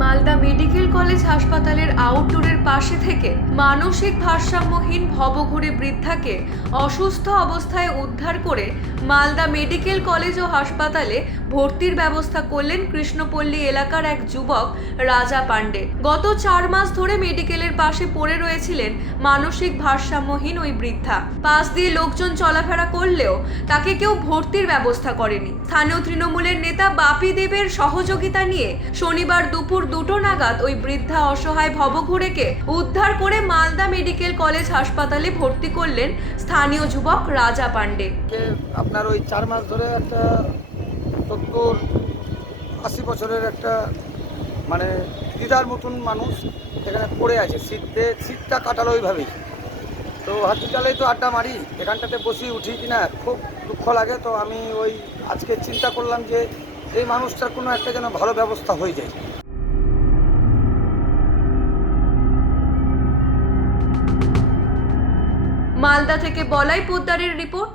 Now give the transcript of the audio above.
Malda medical college হাসপাতালের আউটডোরের পাশে থেকে মানসিক ভারসাম্যহীন ভবঘুরে বৃদ্ধাকে অসুস্থ অবস্থায় উদ্ধার করে মালদা মেডিকেল কলেজ ও হাসপাতালে ভর্তির ব্যবস্থা করলেন কৃষ্ণপল্লী এলাকার এক যুবক রাজা পাণ্ডে। গত চার মাস ধরে মেডিকেলের পাশে পড়ে রয়েছিলেন মানসিক ভারসাম্যহীন ওই বৃদ্ধা। পাশ দিয়ে লোকজন চলাফেরা করলেও তাকে কেউ ভর্তির ব্যবস্থা করেনি। স্থানীয় তৃণমূলের নেতা বাপি দেবের সহযোগিতা নিয়ে শনিবার দুপুর দুটো নাগাদ ওই বৃদ্ধা অসহায় ভবঘুরেকে উদ্ধার করে মালদা মেডিকেল কলেজ হাসপাতালে ভর্তি করলেন স্থানীয় যুবক রাজা পাণ্ডে। কে আপনার ওই চার মাস ধরে একটা সত্তর আশি বছরের একটা মানে দিদার মতন মানুষ এখানে পড়ে আছে। শীতে শীতটা কাটালো ওইভাবেই। তো হসপিটালেই তো আড্ডা মারি, এখানটাতে বসি উঠি কিনা খুব দুঃখ লাগে। তো আমি ওই আজকে চিন্তা করলাম যে এই মানুষটার কোনো একটা যেন ভালো ব্যবস্থা হয়ে যায়। মালদা থেকে বলাই পোদ্দারের রিপোর্ট।